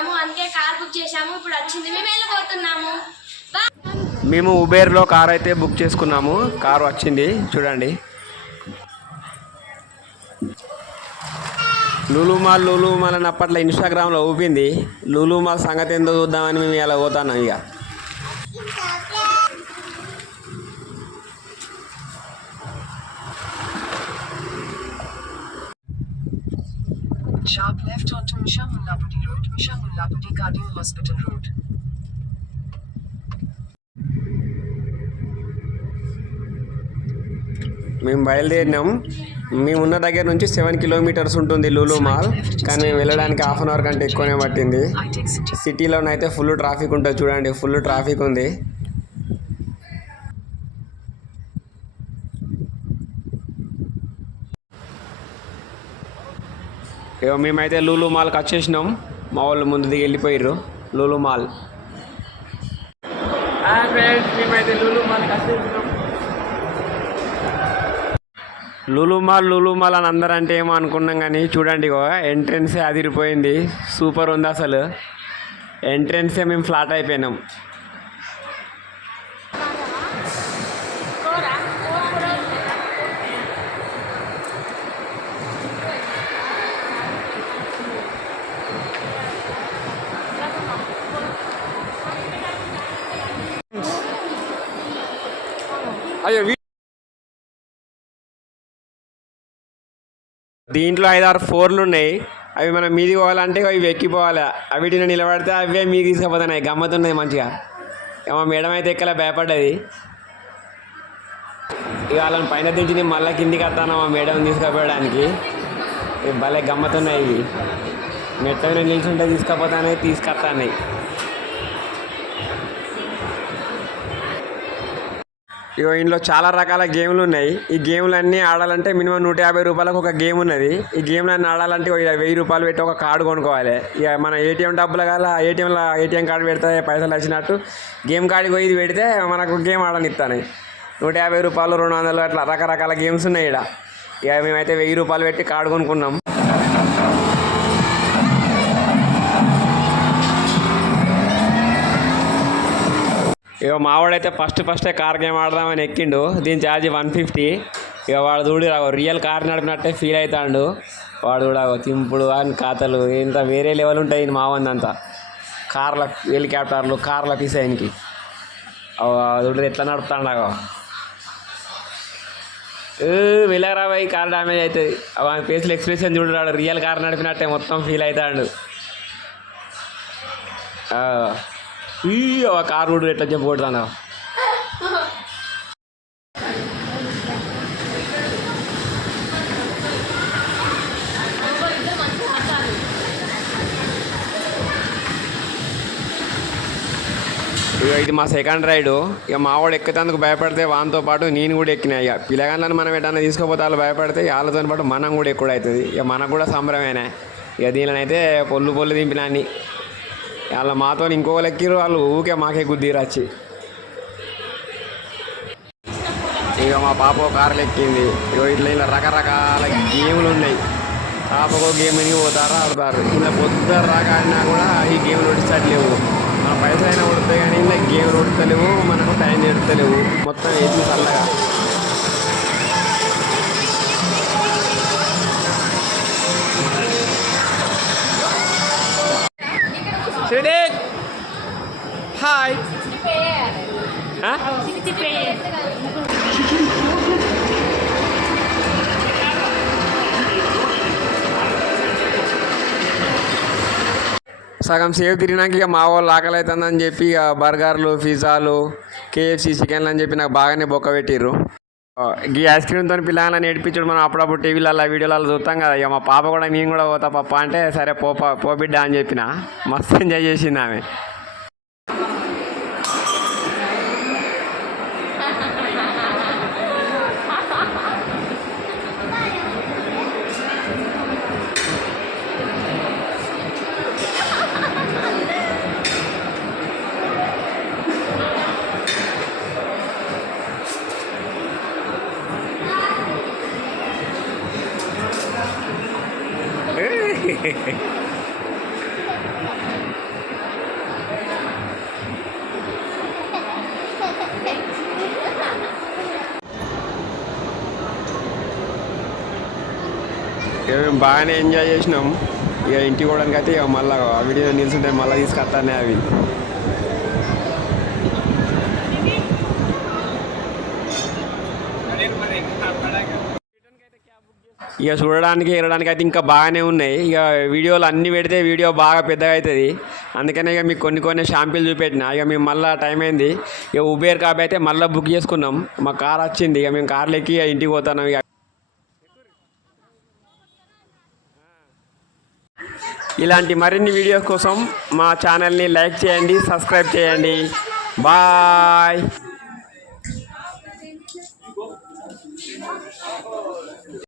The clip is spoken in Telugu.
అనుకున్నాము, అందుకే కార్ బుక్ చేసాము. ఇప్పుడు వచ్చింది, మేము వెళ్ళిపోతున్నాము. మేము ఉబేర్లో కార్ అయితే బుక్ చేసుకున్నాము. కారు వచ్చింది చూడండి. లూలు మాల్ అని అప్పట్లో ఇన్స్టాగ్రామ్లో ఊపింది. లూలు మాల్ సంగతి ఏందో చూద్దామని మేము ఇలా పోతున్నాం. ఇక Sharp left onto Mishamullapudi Road, Mishamullapudi Cardio Hospital Road. మేము బయలుదేరినాం. మేము ఉన్న దగ్గర నుంచి 7 కిలోమీటర్స్ ఉంటుంది లూలు మాల్. కానీ మేము వెళ్ళడానికి హాఫ్ అన్ అవర్ కంటే ఎక్కువనే పట్టింది. సిటీలోనైతే ఫుల్ ట్రాఫిక్ ఉంటుంది చూడండి, ఫుల్ ట్రాఫిక్ ఉంది. మేమైతే లూలు మాల్కి వచ్చేసినాం. మా వాళ్ళు ముందు దిగి వెళ్ళిపోయారు. లూలు మాల్ మేమైతే లూలు మాల్కి వచ్చేసినాం. లూలు మాల్ అని అందరూ అంటే ఏమో అనుకున్నాం, కానీ చూడండి ఎంట్రెన్సే అదిరిపోయింది. సూపర్ ఉంది అసలు. ఎంట్రెన్సే మేము ఫ్లాట్ అయిపోయినాం. అయ్యో, దీంట్లో 5-6 ఫ్లోర్లు ఉన్నాయి. అవి మనం మీదికి పోవాలంటే అవి ఎక్కిపోవాలి. వీటిని నిలబడితే అవే మీకు తీసుకుపోతున్నాయి. గమ్మత్తున్నది మంచిగా. ఏమో మేడం అయితే ఎక్కలా భయపడ్డది. ఇక వాళ్ళని పైన దించి మళ్ళీ కిందికి వస్తాను మా మేడం తీసుకుపోవడానికి. భలే గమ్మత్తున్నాయి. ఇవి మెత్తగా నిల్చుంటే తీసుకొస్తాయి. ఇగో ఇందులో చాలా రకాల గేమ్లు ఉన్నాయి. ఈ గేమ్లు అన్నీ ఆడాలంటే మినిమం 150 రూపాయలకు ఒక గేమ్ ఉన్నది. ఈ గేమ్లు అన్నీ ఆడాలంటే 1000 రూపాయలు పెట్టి ఒక కార్డు కొనుక్కోవాలి. ఇక మన ఏటీఎం డబ్బులు కాల ఏటీఎం కార్డు పెడితే పైసలు వచ్చినట్టు గేమ్ కార్డుకి పోయి పెడితే మనకు గేమ్ ఆడనిస్తాను. 150 రూపాయలు, 200 అట్లా రకరకాల గేమ్స్ ఉన్నాయి ఇక్కడ. ఇక మేమైతే 1000 రూపాయలు పెట్టి కార్డు కొనుక్కున్నాం. ఇక మావాడైతే ఫస్టే కార్ గేమ్ ఆడదామని ఎక్కిండు. దీని ఛార్జ్ 150. ఇక వాడు చూడు రియల్ కార్ నడిపినట్టే ఫీల్ అవుతాడు. వాడు కూడా తింపుడు అని కథలు ఇంత వేరే లెవెల్ ఉంటాయి మావందంతా. కార్ల హెలికాప్టర్లు, కార్ల పిసాయిన్కి చూడు ఎట్లా నడుపుతాడు. వెళ్ళారా పోయి కార్ డ్యామేజ్ అవుతుంది. వాని ఫేస్లో ఎక్స్ప్రెషన్ చూడరాడు, రియల్ కార్ నడిపినట్టే మొత్తం ఫీల్ అవుతాడు. కారు కూడా ఎట్లా చెప్పబోతున్నావు. ఇక ఇది మా సెకండ్ రైడు. ఇక మావాడు ఎక్కేందుకు భయపడితే వానితో పాటు నేను కూడా ఎక్కినా. ఇక పిల్లగాళ్ళని మనం ఎటన్నా తీసుకుపోతే వాళ్ళు భయపడితే వాళ్ళతో పాటు మనం కూడా ఎక్కువ అవుతుంది. ఇక మనకు కూడా సంబరమేనా. ఇక దీనినైతే పొల్లు దింపినా అన్ని. వాళ్ళ మాతో ఇంకోళ్ళు ఎక్కిరు, వాళ్ళు ఊకే మాకే గుద్దీరు వచ్చి. ఇక మా పాప కార్లు ఎక్కింది. ఇక ఇలా రకరకాల గేమ్లు ఉన్నాయి. పాపకో గేమ్ని పోతారు, ఆడతారు. ఇలా పొద్దున్న రాక ఆడినా కూడా ఈ గేమ్లు నడిచట్లేవు. మన పైసలు అయినా ఉడతాయి కానీ ఇలా గేమ్లు ఉడతలేవు, మనకు టైం నడుస్తలేవు. మొత్తం వేసి చల్లగా. హాయ్. సగం సేవ్ తిరిగినాక ఇక మా వాళ్ళు ఆకలి అవుతుందని చెప్పి ఇక బర్గర్లు, పిజ్జాలు, కేఎఫ్సీ చికెన్లు అని చెప్పి నాకు బాగానే బొక్క పెట్టిర్రు. ఈ ఐస్ క్రీమ్తో పిల్లలని ఏడిపించడం మనం అప్పుడప్పుడు టీవీలలో వీడియోలలో చూస్తాం కదా. ఇక మా పాప కూడా నేను కూడా పోతా పప్ప అంటే సరే పో బిడ్డ అని చెప్పిన. మస్తు ఎంజాయ్ చేసింది ఆమె. ఇక మేము బాగానే ఎంజాయ్ చేసినాం. ఇక ఇంటికి పోవడానికి అయితే ఇక మళ్ళీ ఆ వీడియో నిల్చుంటే మళ్ళీ తీసుకొస్తానే అవి. ఇక చూడడానికి ఎగరడానికి అయితే ఇంకా బాగానే ఉన్నాయి. ఇక వీడియోలు అన్నీ పెడితే వీడియో బాగా పెద్దగా అవుతుంది. అందుకనే ఇక మీకు కొన్ని షాంపిల్ చూపెట్టిన. ఇక మేము మళ్ళీ టైం అయింది. ఇక ఉబేర్ క్యాబ్ అయితే మళ్ళీ బుక్ చేసుకున్నాం. మా కార్ వచ్చింది. ఇక మేము కార్లో ఎక్కి ఇంటికి పోతున్నాం. ఇక ఇలాంటి మరిన్ని వీడియోస్ కోసం మా ఛానల్ని లైక్ చేయండి, సబ్స్క్రైబ్ చేయండి. బాయ్.